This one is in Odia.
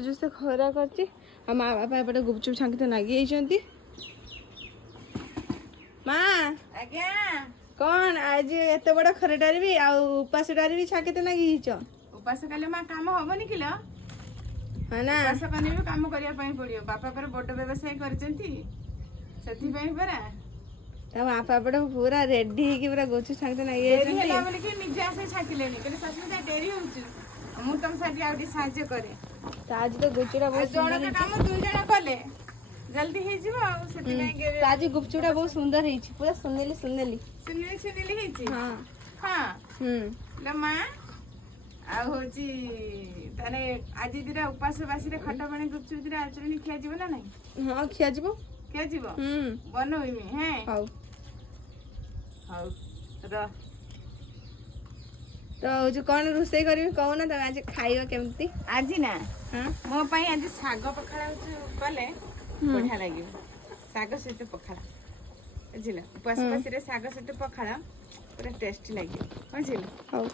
ଜୋରସେ ଖରା କରିଛି ଆଉ ମା ବାପା ଏପଟେ ଗୁପଚୁପ ଛାଙ୍କି ତ ନାଗି ଯାଇଛନ୍ତି। ମା ଆଜ୍ଞା କଣ ଆଜି ଏତେ ବଡ ଖରାଟାରେ ବି ଆଉ ଉପାସଟାରେ ବି ଛାଙ୍କିତେ ନାଗି ଯାଇଛ? ଉପାସ କଲେ ମା କାମ ହବନି କିଲୋ? ହଁ ନା ଉପାସ କଲେ ବି କାମ କରିବା ପାଇଁ ପଡିବ। ବାପା ପରା ବଡ ବ୍ୟବସାୟ କରିଛନ୍ତି, ସେଥିପାଇଁ ପରା ତା ବାପା ଏପଟେ ପୁରା ରେଡି ହେଇକି ପୁରା ଗୁପଚୁପ ଛାଙ୍କିତେ ନାଗି ଡେରି ଯାଇଛନ୍ତି। ହେଲା ବୋଲିକି ନିଜେ ଆସି ଛାକିଲେନି, କହିଲେ ଶାଶୁମା ଡେରି ହଉଛି, ମୁଁ ତମ ସାଥି ଆଉ ଟିକେ ସାହାଯ୍ୟ କରେ। ତ ଆଜି ତ ଗୁପଚୁପଟା ବହୁତ ଆଉ ସୁନ୍ଦର ଜଣକ ହେଇଛି। କାମ 2 ଜଣ କଲେ ଜଲ୍ଦି ହେଇଯିବ। ଆଉ ସେଥିପାଇଁ ତ ଆଜି ଗୁପଚୁପଟା ବହୁତ ସୁନ୍ଦର ହେଇଛି, ପୁରା ସୁନେଲି ସୁନେଲି। ସୁନିଲି ହେଇଛି। ହଁ ହଁ ହୁଁ ଲୋ ମା ଆଉ ହଉଛି ତାହେଲେ ଆଜି ଦିଟା ଉପାସ ବାସିରେ ଖଟା ପାଣି ଗୁପଚୁପ ଦିଟା ଆଚୁରଣି ଖିଆଯିବ ନା ନାଇଁ? ହଁ ଖିଆଯିବ। ଖିଆଯିବ। ହୁଁ ବନଉଇମି ହେଁ। ହଉ ହଉ ର ତ ହଉଛି କଣ ରୋଷେଇ କରିବି କହୁନ, ତମେ ଆଜି ଖାଇବ କେମିତି? ଆଜି ନା ହଁ ମୋ ପାଇଁ ଆଜି ଶାଗ ପଖାଳ ହଉଛି କଲେ ହୁଁ ବଢିଆ ଲାଗିବ। ଶାଗ ସହିତ ପଖାଳ ବୁଝିଲ, ଉପାସ ହୁଁ ବାସିରେ ଶାଗ ସହିତ ପଖାଳ ପୁରା ଟେଷ୍ଟି ଲାଗିବ ବୁଝିଲ। ହଉ।